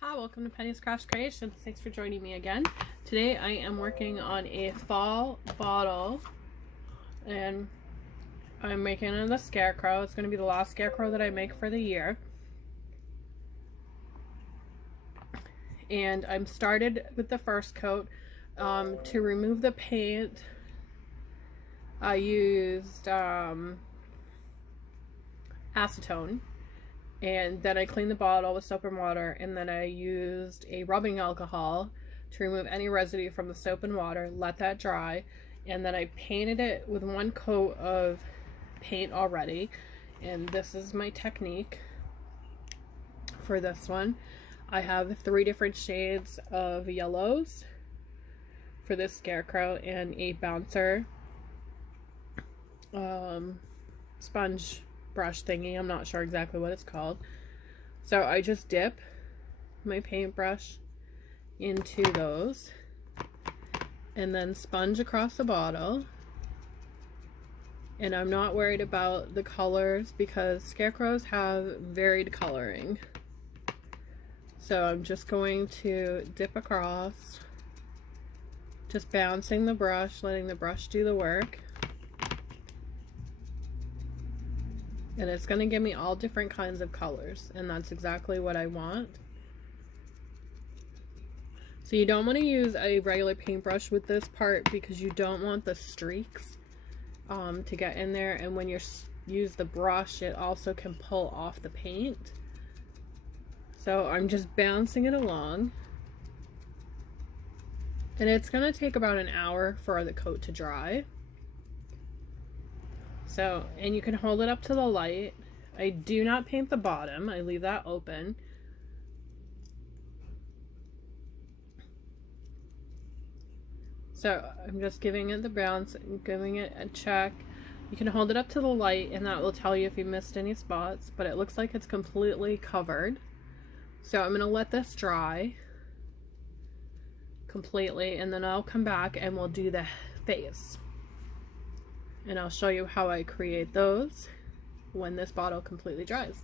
Hi, welcome to Penny's Crafts Creations. Thanks for joining me again. Today I am working on a fall bottle and I'm making it a scarecrow. It's going to be the last scarecrow that I make for the year. And I'm started with the first coat. To remove the paint, I used acetone. And then I cleaned the bottle with soap and water, and then I used a rubbing alcohol to remove any residue from the soap and water, let that dry, and then I painted it with one coat of paint already. And this is my technique for this one. I have 3 different shades of yellows for this scarecrow and a bouncer sponge brush thingy. I'm not sure exactly what it's called. So I just dip my paintbrush into those and then sponge across the bottle. And I'm not worried about the colors because scarecrows have varied coloring. So I'm just going to dip across, just bouncing the brush, letting the brush do the work. And it's going to give me all different kinds of colors, and that's exactly what I want. So you don't want to use a regular paintbrush with this part because you don't want the streaks to get in there, and when you use the brush it also can pull off the paint. So I'm just bouncing it along, and it's going to take about an hour for the coat to dry. So, and you can hold it up to the light. I do not paint the bottom, I leave that open. So I'm just giving it the bounce, giving it a check. You can hold it up to the light and that will tell you if you missed any spots, but it looks like it's completely covered. So I'm going to let this dry completely, and then I'll come back and we'll do the face. And I'll show you how I create those when this bottle completely dries.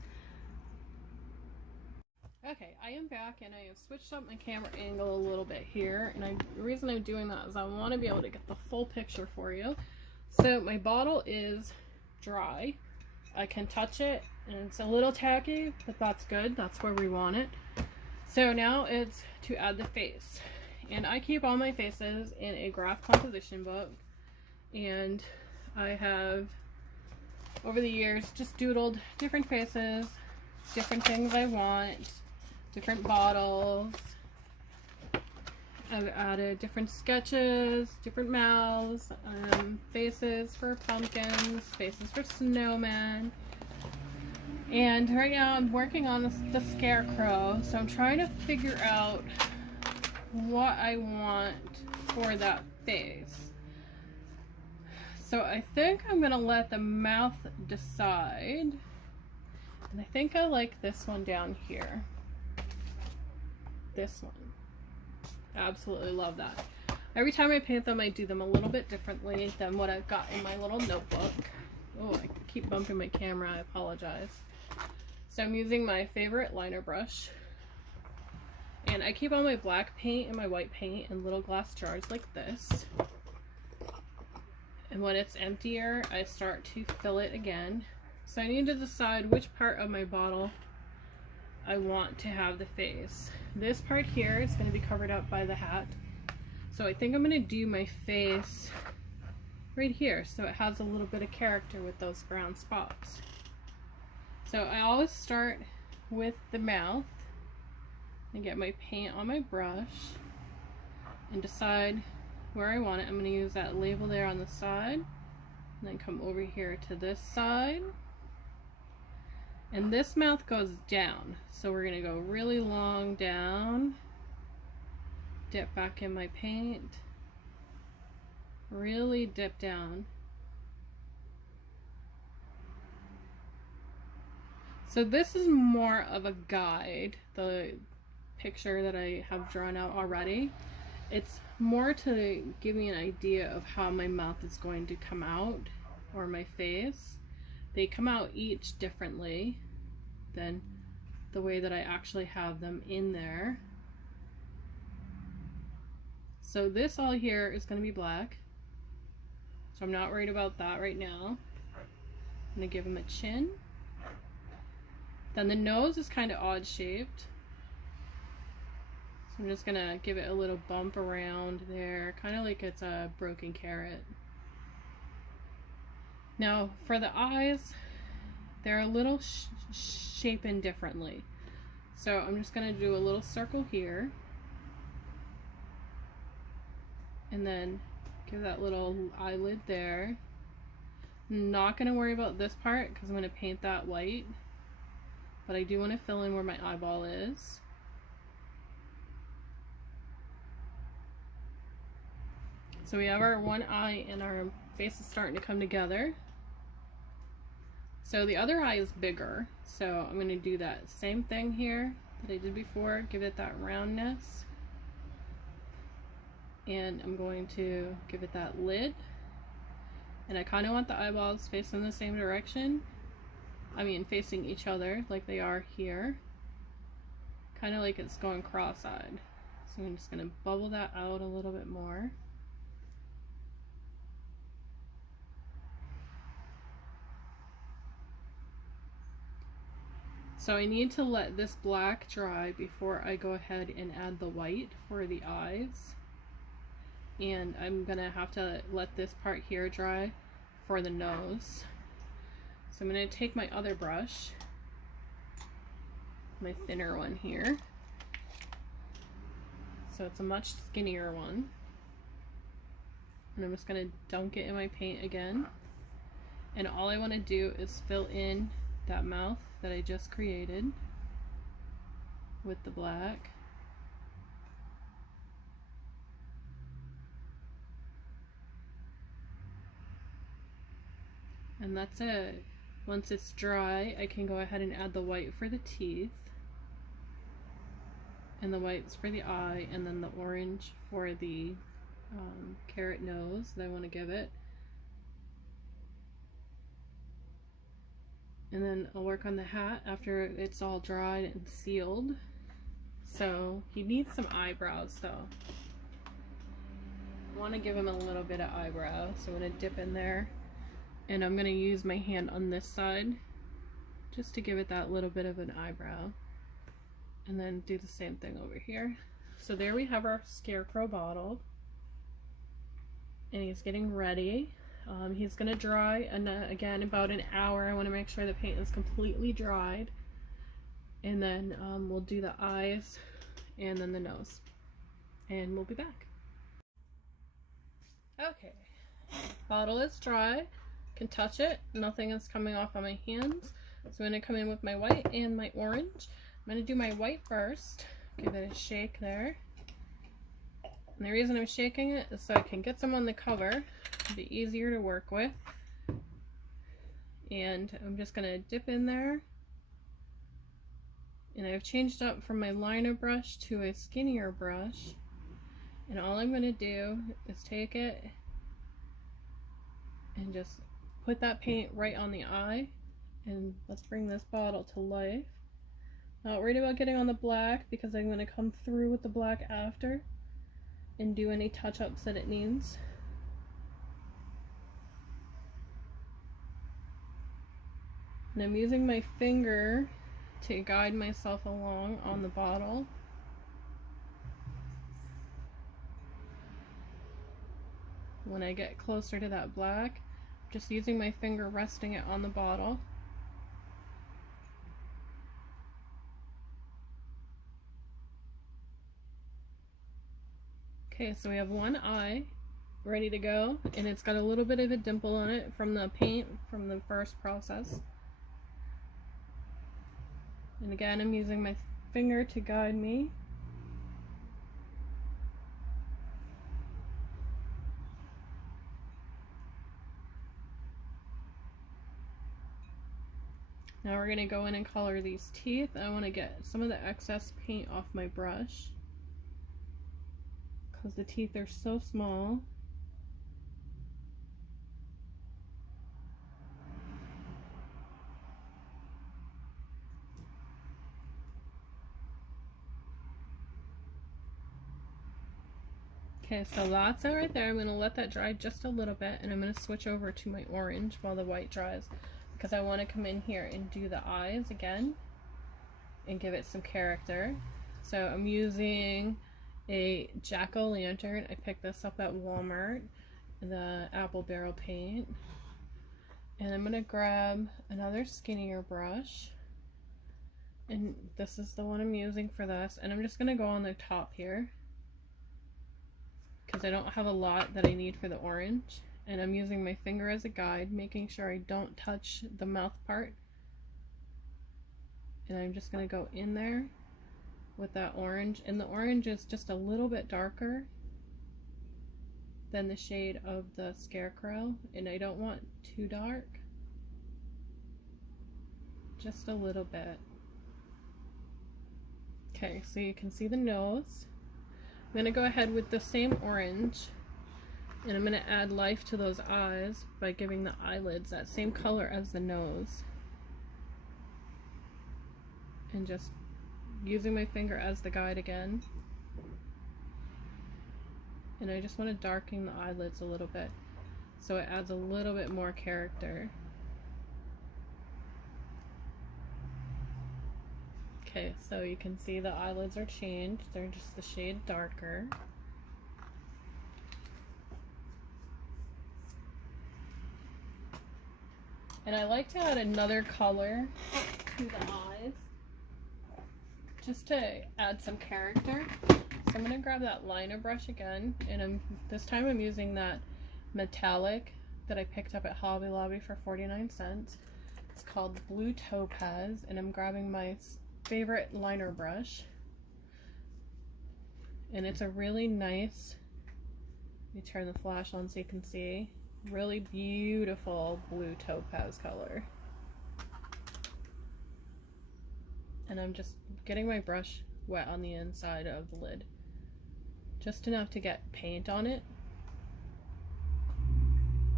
Okay, I am back and I have switched up my camera angle a little bit here. And the reason I'm doing that is I want to be able to get the full picture for you. So my bottle is dry. I can touch it and it's a little tacky, but that's good. That's where we want it. So now it's to add the face. And I keep all my faces in a graph composition book. And I have, over the years, just doodled different faces, different things I want, different bottles. I've added different sketches, different mouths, faces for pumpkins, faces for snowmen. And right now I'm working on the scarecrow, so I'm trying to figure out what I want for that face. So I think I'm gonna let the mouth decide, and I think I like this one down here. This one. Absolutely love that. Every time I paint them, I do them a little bit differently than what I've got in my little notebook. Oh, I keep bumping my camera, I apologize. So I'm using my favorite liner brush, and I keep all my black paint and my white paint in little glass jars like this. And when it's emptier, I start to fill it again. So I need to decide which part of my bottle I want to have the face. This part here is going to be covered up by the hat. So I think I'm going to do my face right here so it has a little bit of character with those brown spots. So I always start with the mouth and get my paint on my brush and decide where I want it. I'm going to use that label there on the side and then come over here to this side, and this mouth goes down, so we're going to go really long down, dip back in my paint, really dip down. So this is more of a guide, the picture that I have drawn out already. It's more to give me an idea of how my mouth is going to come out, or my face. They come out each differently than the way that I actually have them in there. So this all here is going to be black. So I'm not worried about that right now. I'm going to give him a chin. Then the nose is kind of odd shaped. So I'm just going to give it a little bump around there, kind of like it's a broken carrot. Now for the eyes, they're a little shapen differently. So I'm just going to do a little circle here. And then give that little eyelid there. I'm not going to worry about this part because I'm going to paint that white. But I do want to fill in where my eyeball is. So we have our one eye and our face is starting to come together. So the other eye is bigger. So I'm going to do that same thing here that I did before. Give it that roundness. And I'm going to give it that lid. And I kind of want the eyeballs facing the same direction. I mean, facing each other like they are here. Kind of like it's going cross-eyed. So I'm just going to bubble that out a little bit more. So I need to let this black dry before I go ahead and add the white for the eyes. And I'm gonna have to let this part here dry for the nose. So I'm gonna take my other brush, my thinner one here. So it's a much skinnier one. And I'm just gonna dunk it in my paint again. And all I wanna do is fill in that mouth that I just created with the black. And that's it. Once it's dry, I can go ahead and add the white for the teeth, and the whites for the eye, and then the orange for the carrot nose that I want to give it. And then I'll work on the hat after it's all dried and sealed. So he needs some eyebrows though. I want to give him a little bit of eyebrow, so I'm going to dip in there. And I'm going to use my hand on this side just to give it that little bit of an eyebrow. And then do the same thing over here. So there we have our scarecrow bottle. And he's getting ready. He's going to dry, and again, about an hour. I want to make sure the paint is completely dried. And then we'll do the eyes and then the nose. And we'll be back. Okay. Bottle is dry. Can touch it. Nothing is coming off on my hands. So I'm going to come in with my white and my orange. I'm going to do my white first. Give it a shake there. And the reason I'm shaking it is so I can get some on the cover. It'll be easier to work with. And I'm just going to dip in there. And I've changed up from my liner brush to a skinnier brush. And all I'm going to do is take it and just put that paint right on the eye. And let's bring this bottle to life. Not worried about getting on the black because I'm going to come through with the black after and do any touch-ups that it needs. And I'm using my finger to guide myself along on the bottle. When I get closer to that black, just using my finger, resting it on the bottle. Okay, so we have one eye ready to go, and it's got a little bit of a dimple on it from the paint from the first process. And again, I'm using my finger to guide me. Now we're going to go in and color these teeth. I want to get some of the excess paint off my brush because the teeth are so small. Okay, so that's it right there. I'm going to let that dry just a little bit, and I'm going to switch over to my orange while the white dries, because I want to come in here and do the eyes again and give it some character. So I'm using a jack-o'-lantern. I picked this up at Walmart, the apple barrel paint. And I'm going to grab another skinnier brush. And this is the one I'm using for this. And I'm just going to go on the top here, because I don't have a lot that I need for the orange. And I'm using my finger as a guide, making sure I don't touch the mouth part. And I'm just going to go in there with that orange. And the orange is just a little bit darker than the shade of the scarecrow. And I don't want too dark. Just a little bit. Okay, so you can see the nose. I'm going to go ahead with the same orange, and I'm going to add life to those eyes by giving the eyelids that same color as the nose. And just using my finger as the guide again. And I just want to darken the eyelids a little bit, so it adds a little bit more character. Okay, so you can see the eyelids are changed. They're just the shade darker. And I like to add another color to the eyes, just to add some character. So I'm going to grab that liner brush again, and this time I'm using that metallic that I picked up at Hobby Lobby for 49 cents. It's called Blue Topaz, and I'm grabbing my favorite liner brush, and it's a really nice, let me turn the flash on so you can see, really beautiful blue topaz color. And I'm just getting my brush wet on the inside of the lid, just enough to get paint on it.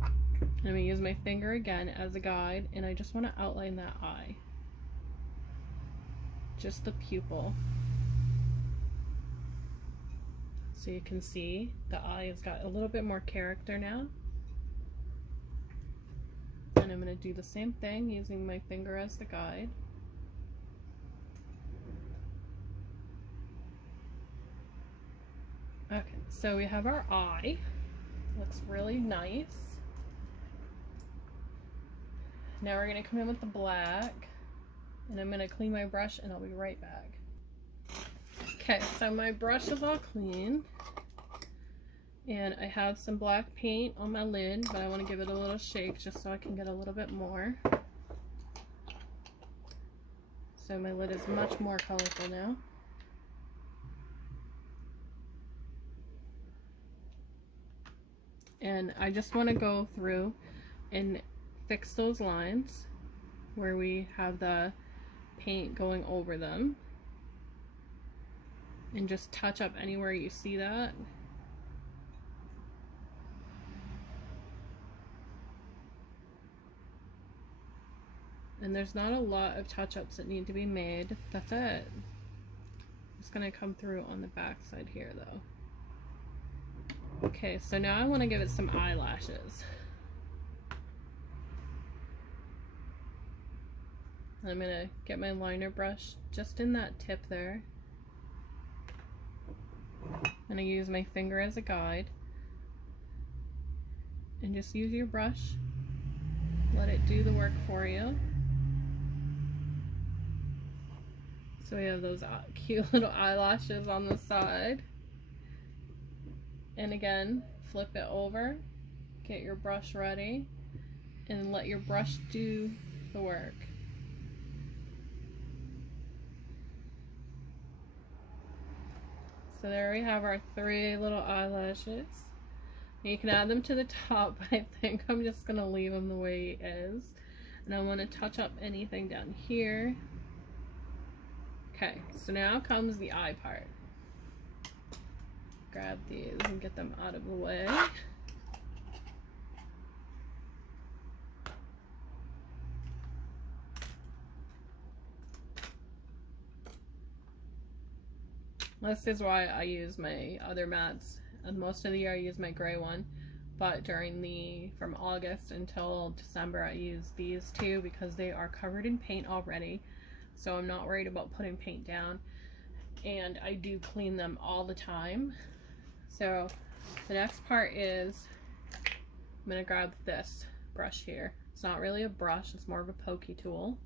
And I'm going to use my finger again as a guide, and I just want to outline that eye. Just the pupil. So you can see the eye has got a little bit more character now. And I'm going to do the same thing using my finger as the guide. Okay, so we have our eye. Looks really nice. Now we're going to come in with the black. And I'm going to clean my brush, and I'll be right back. Okay, so my brush is all clean. And I have some black paint on my lid, but I want to give it a little shake just so I can get a little bit more. So my lid is much more colorful now. And I just want to go through and fix those lines where we have the paint going over them, and just touch up anywhere you see that. And there's not a lot of touch-ups that need to be made. That's it. It's gonna come through on the back side here though. Okay, so now I want to give it some eyelashes. I'm going to get my liner brush just in that tip there. I'm going to use my finger as a guide. And just use your brush. Let it do the work for you. So we have those cute little eyelashes on the side. And again, flip it over. Get your brush ready. And let your brush do the work. So there we have our 3 little eyelashes. You can add them to the top, but I think I'm just going to leave them the way it is. And I want to touch up anything down here. Okay, so now comes the eye part. Grab these and get them out of the way. This is why I use my other mats Most of the year I use my gray one, but from August until December I use these two because they are covered in paint already, so I'm not worried about putting paint down, and I do clean them all the time. So the next part is I'm going to grab this brush here. It's not really a brush, it's more of a pokey tool,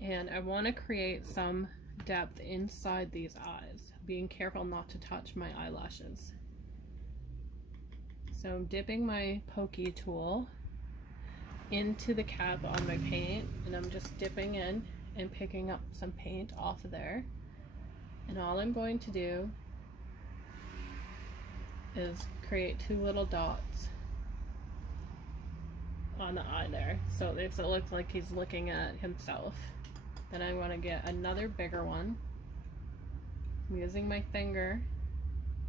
and I want to create some depth inside these eyes, being careful not to touch my eyelashes. So I'm dipping my pokey tool into the cap on my paint, and I'm just dipping in and picking up some paint off of there, and all I'm going to do is create two little dots on the eye there, so it looks like he's looking at himself. Then I want to get another bigger one. I'm using my finger,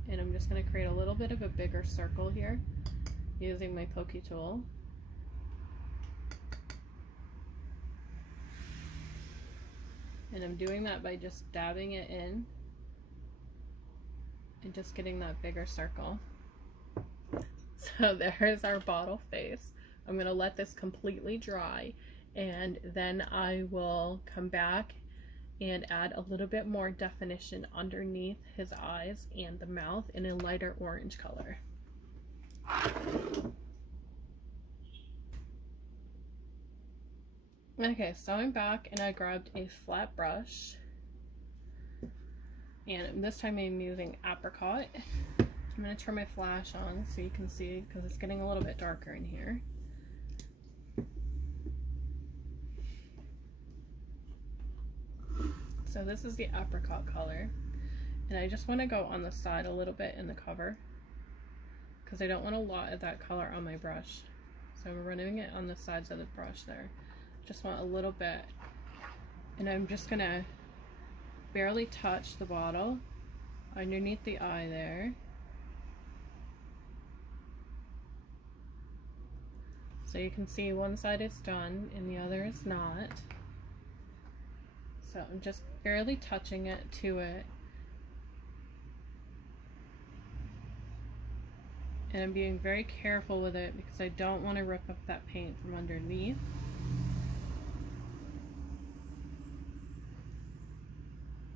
and I'm just going to create a little bit of a bigger circle here using my pokey tool. And I'm doing that by just dabbing it in and just getting that bigger circle. So there's our bottle face. I'm going to let this completely dry, and then I will come back and add a little bit more definition underneath his eyes and the mouth in a lighter orange color. Okay, so I'm back and I grabbed a flat brush, and this time I'm using apricot. I'm going to turn my flash on so you can see, because it's getting a little bit darker in here. So this is the apricot color, and I just want to go on the side a little bit in the cover because I don't want a lot of that color on my brush. So I'm running it on the sides of the brush there. Just want a little bit, and I'm just gonna barely touch the bottle underneath the eye there. So you can see one side is done and the other is not. So I'm just barely touching it to it. And I'm being very careful with it because I don't want to rip up that paint from underneath.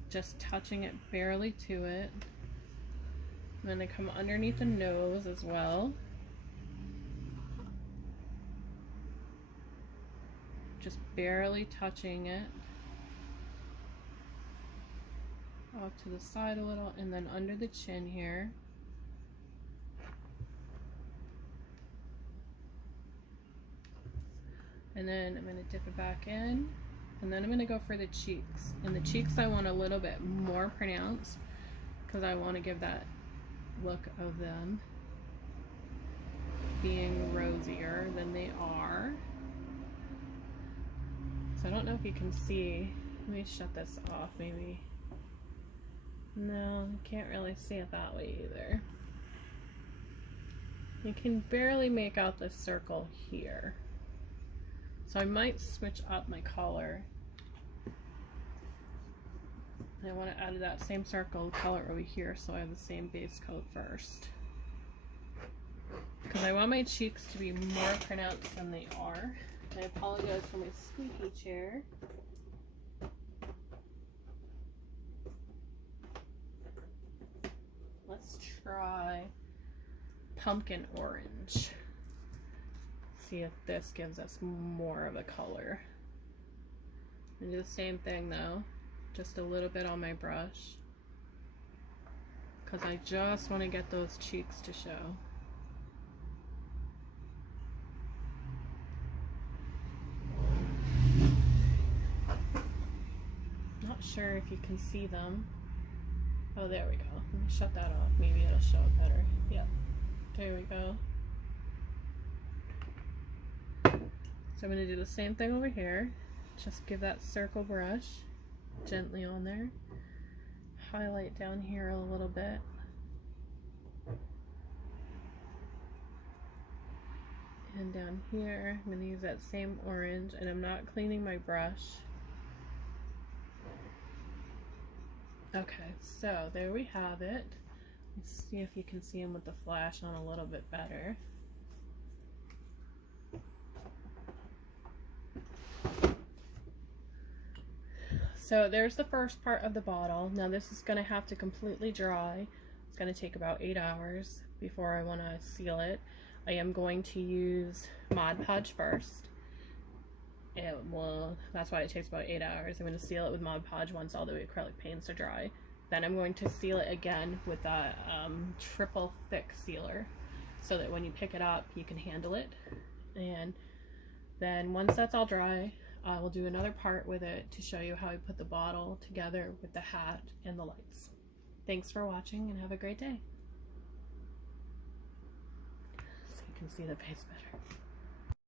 Just touching it barely to it. I'm going to come underneath the nose as well. Just barely touching it. Off to the side a little, and then under the chin here. And then I'm going to dip it back in, and then I'm going to go for the cheeks. And the cheeks I want a little bit more pronounced because I want to give that look of them being rosier than they are. So I don't know if you can see. Let me shut this off maybe. No, you can't really see it that way either. You can barely make out the circle here. So I might switch up my color. I want to add that same circle color over here so I have the same base coat first. Because I want my cheeks to be more pronounced than they are. I apologize for my squeaky chair. Let's try pumpkin orange. See if this gives us more of a color. And do the same thing though, just a little bit on my brush, because I just want to get those cheeks to show. Not sure if you can see them. Oh, there we go. Let me shut that off. Maybe it'll show it better. Yep. There we go. So I'm going to do the same thing over here. Just give that circle brush gently on there. Highlight down here a little bit. And down here, I'm going to use that same orange, and I'm not cleaning my brush. Okay, so there we have it. Let's see if you can see him with the flash on a little bit better. So there's the first part of the bottle. Now this is going to have to completely dry. It's going to take about 8 hours before I want to seal it. I am going to use Mod Podge first. That's why it takes about 8 hours. I'm going to seal it with Mod Podge once all the acrylic paints are dry. Then I'm going to seal it again with a triple thick sealer so that when you pick it up you can handle it. And then once that's all dry, I will do another part with it to show you how I put the bottle together with the hat and the lights. Thanks for watching and have a great day. So you can see the face better.